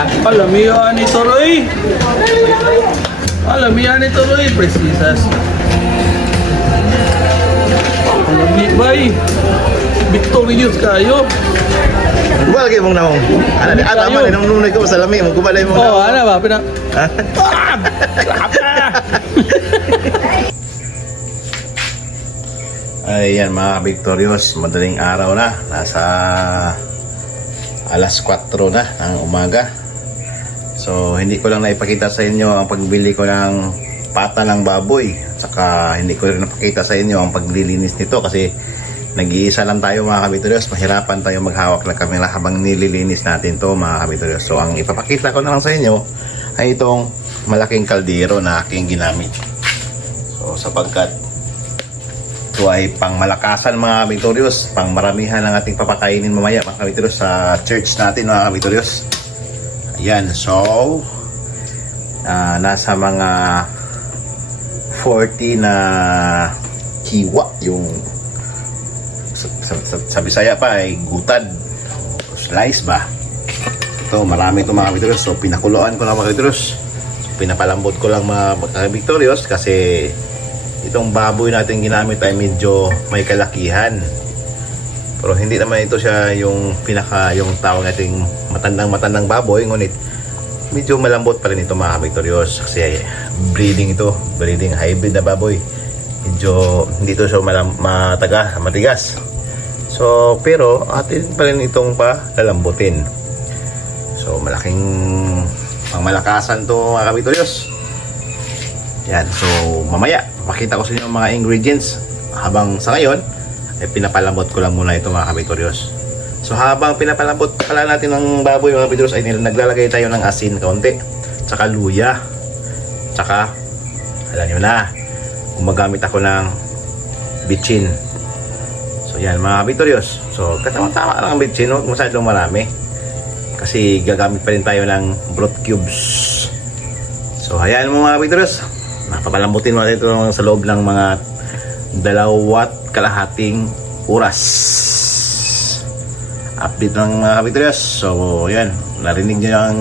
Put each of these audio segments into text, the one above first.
Alamihan ni Toroy. Alamihan ni Toroy, precisas. Alami bay. Victorious kayo. Gubalagi mong naong. Ano di ata Kayo. man nung nunay ko sa lami mong gubalay mong Oh, ano ba? Pina... Ha? Ah! Ayan mga Victorious, madaling araw na. Nasa alas 4 na ng umaga. So hindi ko lang naipakita sa inyo ang pagbili ko ng pata ng baboy. Saka hindi ko rin napakita sa inyo ang paglilinis nito kasi nag-iisa lang tayo mga Victorious. Mahirapan tayo maghawak ng kamera habang nililinis natin to mga Victorious. So ang ipapakita ko na lang sa inyo ay itong malaking kaldero na aking ginamit. So sapagkat ito ay pang malakasan mga Victorious, pang maramihan ng ating papakainin mamaya mga Victorious sa church natin mga Victorious. Ayan, so ah, nasa mga 40 na kiwa yung sa, sa, pa ay gutad. Slice ba? Ito marami ito mga Victorious. So pinakuloan ko na mga Victorious. So, pinapalambot ko lang mga Victorious kasi itong baboy natin ginamit ay medyo may kalakihan pero hindi naman ito siya yung pinaka yung tawag nating matandang matandang baboy ngunit medyo malambot pa rin ito mga Victorious kasi breeding ito breeding hybrid na baboy. Medyo hindi ito siya malam, mataga matigas. So pero atin pa rin itong pa lalambutin so malaking pang malakasan to mga Victorious yan, so mamaya makita ko sa inyo ang mga ingredients. Habang sa ngayon ay pinapalambot ko lang muna ito mga kabitorios. So habang pinapalambot pala natin ng baboy mga kabitorios ay naglalagay tayo ng asin kaunti, tsaka luya, tsaka alam nyo na, gumagamit ako ng bitchin. So yan mga kabitorios. So katama-tama lang ang bitchin, huwag masyadong marami. Kasi gagamit pa rin tayo ng broth cubes. So hayaan mo mga kabitorios, napapalambutin mo natin ito sa loob ng mga dalawat kalahating oras. Update ng mga kapitrios. So, yan. Narinig nyo ang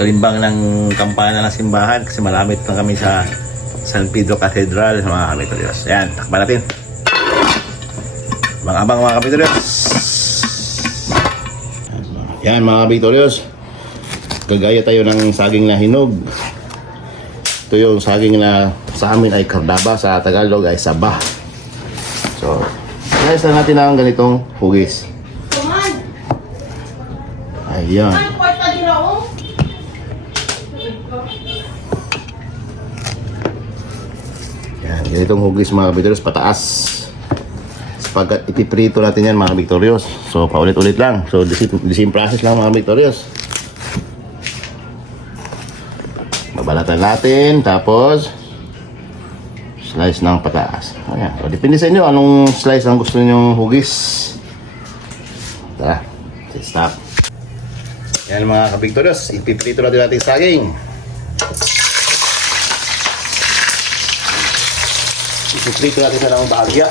kalimbang ng kampana ng simbahan kasi malamit lang kami sa San Pedro Cathedral mga kapitrios. Yan, takpan natin. Mga abang mga kapitrios. Yan mga kapitrios. Gagaya tayo ng saging na hinog. Ito yung saging na sa amin ay kardaba, sa Tagalog ay saba. So, slice na natin ang ganitong hugis. Ayan. ang kwarta nila oh. Yan, ganitong hugis mga Victorios, pataas. Pag ipiprito natin yan mga Victorios. So, paulit-ulit lang. So, the same, the same process lang mga Victorios. Babalatan natin, tapos slice ng pataas. Ayan. So, depende sa inyo anong slice ang gusto ninyong hugis. Tara, stop. Yan mga kabigtorios, ipiprito natin natin saging. Ipiprito natin sa ng bahagya.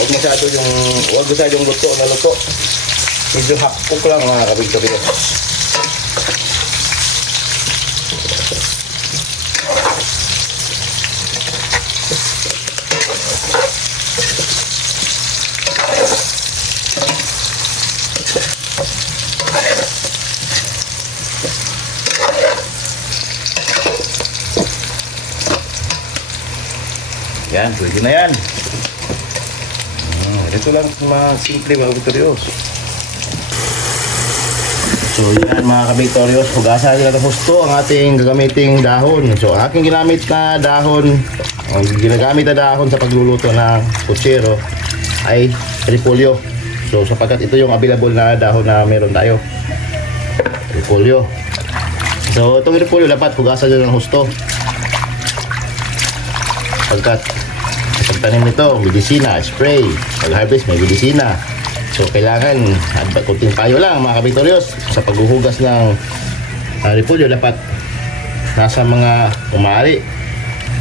Huwag masyado yung, huwag masyadong luto na luto. Medyo hakpok lang mga kabigtorios. Yan, pwede na yan. Hmm, ito lang mga simple mga kabigtorios. So yan mga kabigtorios, hugasan natin ng husto ang ating gagamiting dahon. So aking ginamit na dahon, ang ginagamit na dahon sa pagluluto ng puchero ay repolyo. So sapagkat ito yung available na dahon na meron tayo. Repolyo. So itong repolyo dapat hugasan nyo ng husto. Pagkat pagtanim nito, medisina, spray. Pag-harvest, may medisina. So, kailangan, kunting payo lang mga kabitorios sa paghuhugas ng uh, repolyo dapat nasa mga umari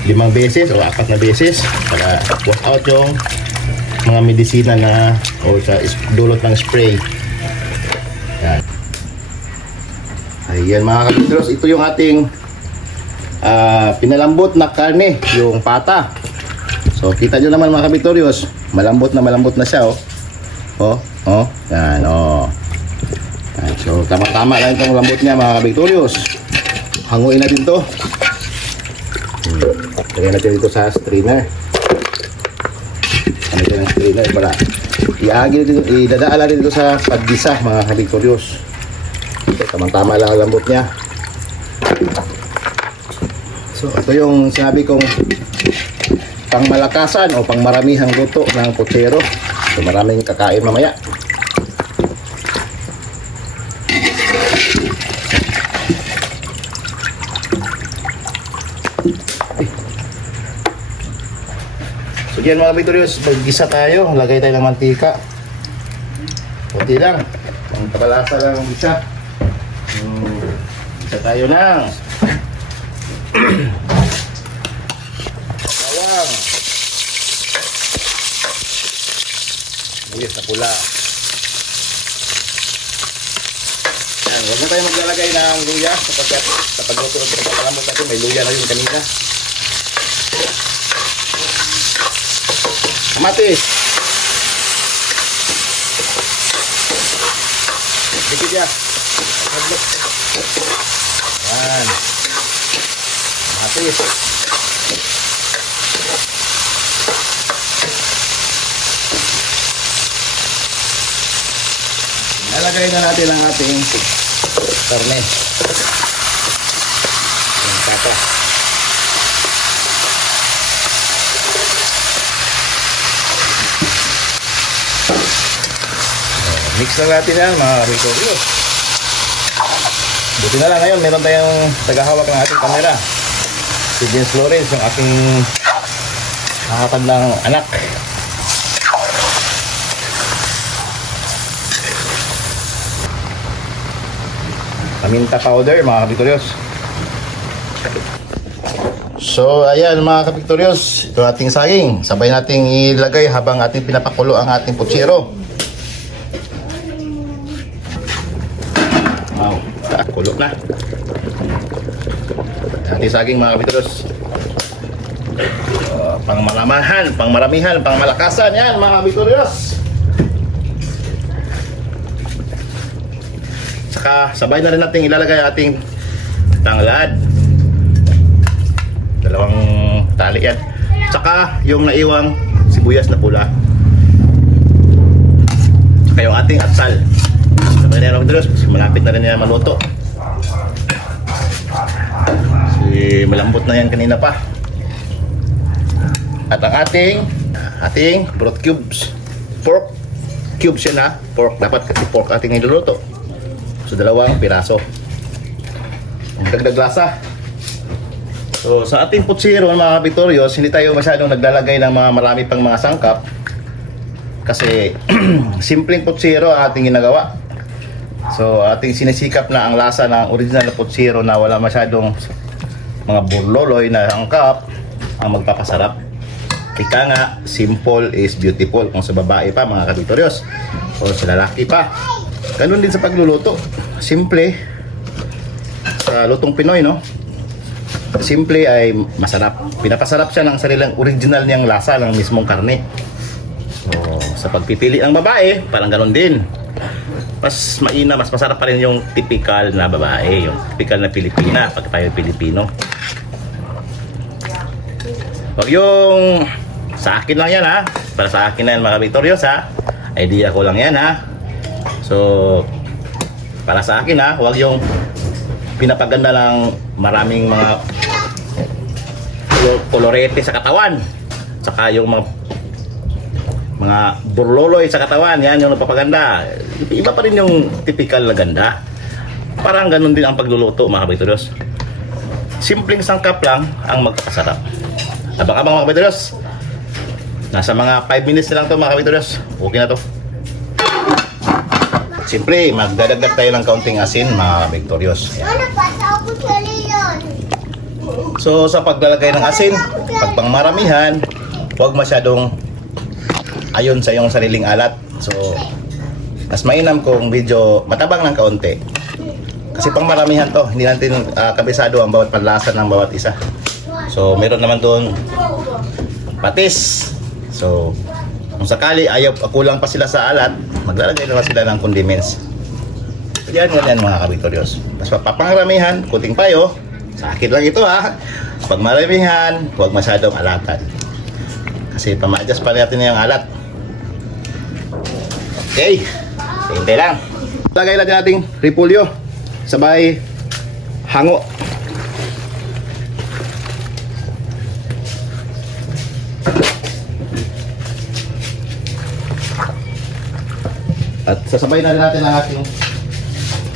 limang beses o apat na beses para wash out yung mga medisina na o sa dulot ng spray. Yan. Ayan mga kapitros, ito yung ating ah, pinalambot na karne, yung pata. So kita nyo naman mga kapitoryos, malambot na malambot na siya oh. Oh, oh, yan oh. Yan, so tama-tama lang itong lambot niya mga kapitoryos. Hanguin natin to. Hmm. Lagyan natin dito sa strainer. Ano ito ng strainer para iagi dito, idadaala dito sa paggisa mga kapitoryos. So, tamang-tama lang ang lambot niya. So, ito yung sinabi kong pangmalakasan o pangmaramihang luto ng putsero. So, maraming kakain mamaya. So, diyan mga Vitorios, maggisa tayo. Lagay tayo ng mantika. Kunti lang. Ang kabalasa lang ang isa. Hmm, Isa tayo ng pula. Yan, huwag na tayo maglalagay ng luya sapagkat sa pagluto ng pagkakalambot natin may luya na yun kanina. Kamatis. Dikit ya. Yan. Kamatis. Nalagay na natin ang ating karne. Yung pata. Mix na natin yan mga Victorios. Buti na lang ngayon, meron tayong tagahawak ng ating kamera. Si James Lawrence, yung aking nakakatandang anak. Paminta powder mga Victorios. So, ayan mga kapiktoryos, ito ating saging. Sabay nating ilagay habang ating pinapakulo ang ating putsero. Wow, kulo na. Ating saging mga kapiktoryos. Uh, pang malamahan, pang maramihan, pang malakasan. Yan mga kapiktoryos. Saka sabay na rin natin ilalagay ating tanglad. Dalawang tali yan. Saka yung naiwang sibuyas na pula. Saka yung ating atsal. Sabay na Diyos, kasi malapit na rin yan maluto. Si malambot na yan kanina pa. At ang ating ating broth cubes. Pork cubes yan ha. Pork. Dapat kasi pork ating niluluto. So dalawang piraso. Dagdag lasa. So sa ating putsiro mga Victorios, hindi tayo masyadong naglalagay ng mga marami pang mga sangkap. Kasi simpleng putsiro ang ating ginagawa. So ating sinisikap na ang lasa ng original na putsiro na wala masyadong mga burloloy na sangkap ang magpapasarap. Ika nga, simple is beautiful kung sa babae pa mga kabitorios o sa lalaki pa. Ganun din sa pagluluto. Simple. Sa lutong Pinoy, no? Simple ay masarap. Pinapasarap siya ng sarilang original niyang lasa ng mismong karne. So, sa pagpipili ng babae, parang ganun din. Mas maina, mas masarap pa rin yung typical na babae, yung typical na Pilipina pag tayo Pilipino. Huwag yung sa akin lang yan ha. Para sa akin na yan mga Victorios ha. Idea ko lang yan ha. So, para sa akin ha, huwag yung pinapaganda ng maraming mga kolo- kolorete sa katawan. Saka yung mga mga burloloy sa katawan, yan yung napapaganda. Iba pa rin yung typical na ganda. Parang ganun din ang pagluluto mga kapitulos. Simpleng sangkap lang ang magpapasarap. Abang-abang mga kapitulos. Nasa mga 5 minutes na lang to mga kapitulos. Okay na to. Siyempre, magdadagdag tayo ng kaunting asin, mga Victorious. Ano. So, sa paglalagay ng asin, pag pangmaramihan, huwag masyadong ayon sa iyong sariling alat. So, mas mainam kung medyo matabang ng kaunti Kasi pang maramihan to, hindi natin ah, kabisado ang bawat panlasa ng bawat isa. So, meron naman doon patis. So, kung sakali ayaw kulang pa sila sa alat, maglalagay naman sila ng condiments. Yan, yan, yan mga kabitorios. Mas papangramihan, kunting payo. Sa akin lang ito ha. Pag maramihan, huwag masyadong alatan. Kasi pama-adjust pa natin yung alat. Okay. Hintay lang. Lagay natin nating repolyo. Sabay hango. At sasabay na rin natin ang ating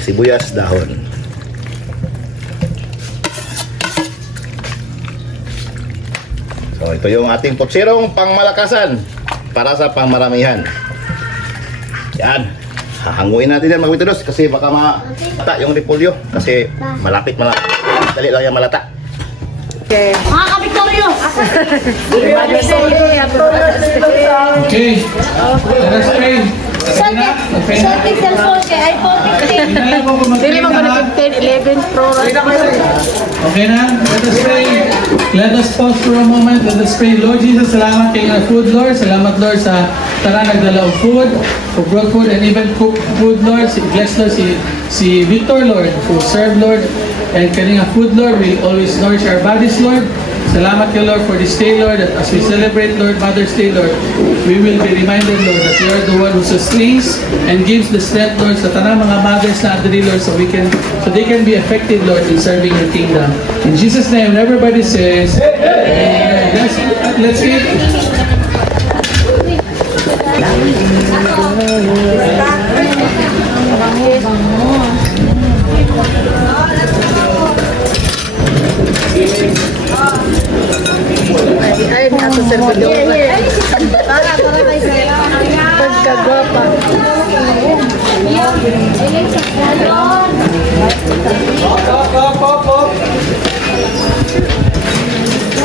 sibuyas dahon. So ito yung ating potsirong pangmalakasan para sa pangmaramihan. Yan. Hahanguin natin yan mga witudos kasi baka malata yung repolyo kasi malapit malapit. Dali lang yung malata. Mga ka-Victorio! Okay. Let us sorry, cellphone kay iPhone 15. Dili mo 10, 11 Pro? Okay na? Let us pray. Let us pause for a moment. Let us pray. Lord Jesus, salamat kay nga food, Lord. Salamat, Lord, sa tara nagdala og food, for brought food, and even cook food, Lord. Si, bless, Lord, si, si Victor, Lord, who serve, Lord. And kaning nga food, Lord, will always nourish our bodies, Lord. Salamat kay Lord for this day, Lord, that as we celebrate, Lord, Mother's Day, Lord, we will be reminded, Lord, that you are the one who sustains and gives the strength, Lord, sa tanang mga mothers na adri, Lord, so we can, so they can be effective, Lord, in serving your kingdom. In Jesus' name, everybody says, Amen. Let's, let's eat. Ay, ato sa video. Para, para kay Pagkagwapa. Pop, pop, pop, pop.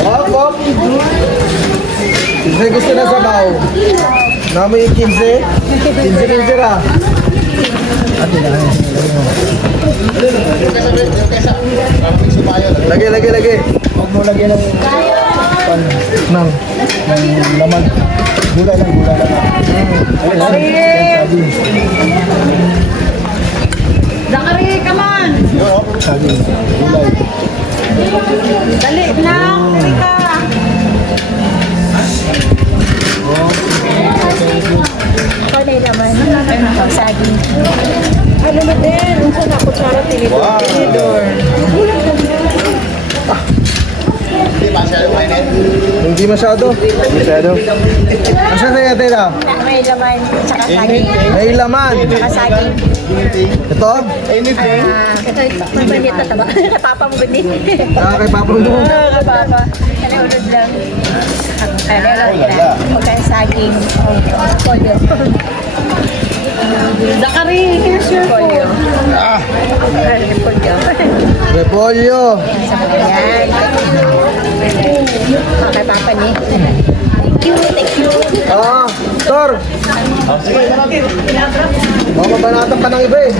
Hop, hop. Kinse gusto na sabaw. Nami 15. 15 15 ra. Lagi, lagi, lagi. Huwag mo lagi ng pan, nang, ng laman. Gulay lang, gulay lang. Zakari, come on! Sabi, gulay. Dali na! Dali ka! Kanay naman. Saging. Ano na din? Unsa na kutsara tinidor? Wow. Tinidor. Hindi ba siya yung mainit? Hindi masyado. Masyado. Asa na yate na? May laman. Tsaka saging. May laman. Tsaka saging. Ito? Ah, ito ito. Mabanit na taba. Papa mo ganit. Ah, kay Papa mo. Ah, papa. Kaya unod lang. Kaya lang. Huwag saging. Polio. Zakari, here's your Polio. Ah. Repolyo. Sa kanya yan. Kay papa ni. Thank you. Thank you. Ah, Tor. Baka banatan pa ng iba eh.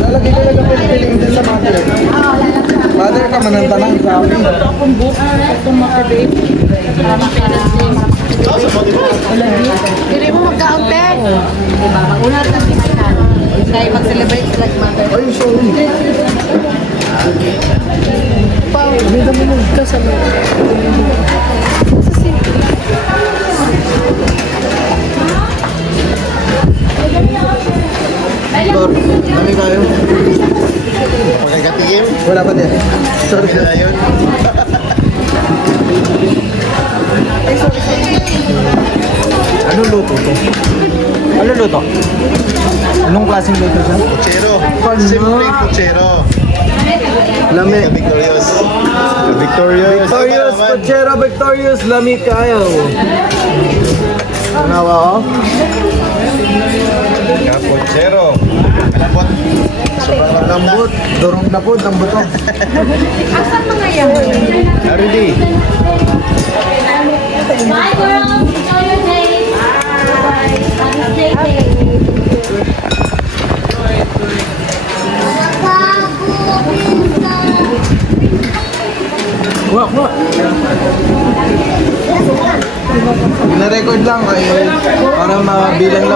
Lalagay ko lang ang piling din sa mother. Mother ka mananta ng sabi. akong book. Itong mga babe. Hindi mo magkaunted. Diba? Una na Kaya mag-celebrate sila ng mother. Ay, sorry. Kasama. Tor, kami kayo. magkakatingin. Wala pa din. Sorry. Kaya yun. Ano luto to? Ano luto? Anong klaseng luto siya? Puchero. Ano? Simpleng puchero. Lami. Victorious. Victorious. Victorious, Pachero Victorious, lami kayo. Nawa ko? Puchero. Malambot. Sobrang Lambot, durog na po ng buto. Ready. Bye, girls. Enjoy your day.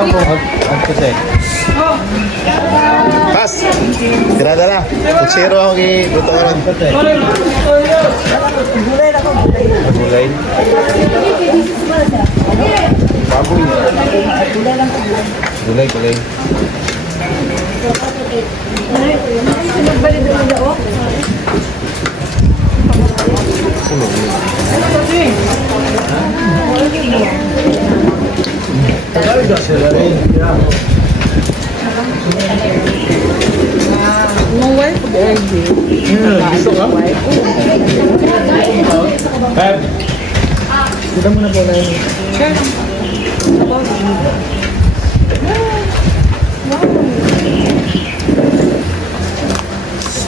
Lang po. Kasi. Pas! Tirada na. Kung zero ako kay Luto ka ron. Gulay. Baboy. Gulay, gulay. Sila rin. Kita mo na po na yun.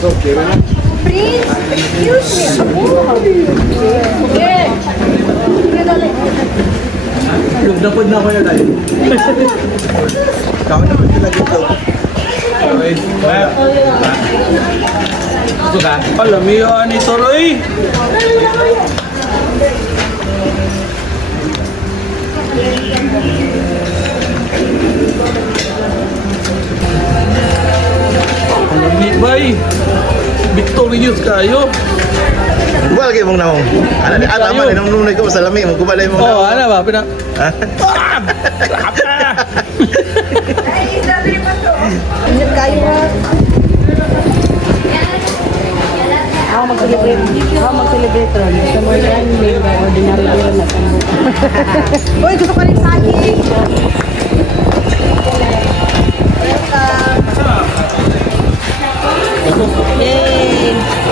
Okay, na. Prince, excuse me. Okay. Napod na ako na tayo. Kaka naman sila dito. Okay. Ito ka? Alam mo yun, ito Roy. Ang lamig ba eh. Victorious kayo. Buwal kayo mong naong. Ano ni Ata man, nung nunay ko sa lami, magkubalay mong Oh, naong. ano ba? Pina... Ha? Ingat kayo ha. Ako mag-celebrate. Ako mag-celebrate ron. Sa mga yan, may ordinary beer na sambo. Uy, gusto ka rin saging. Welcome. Yay!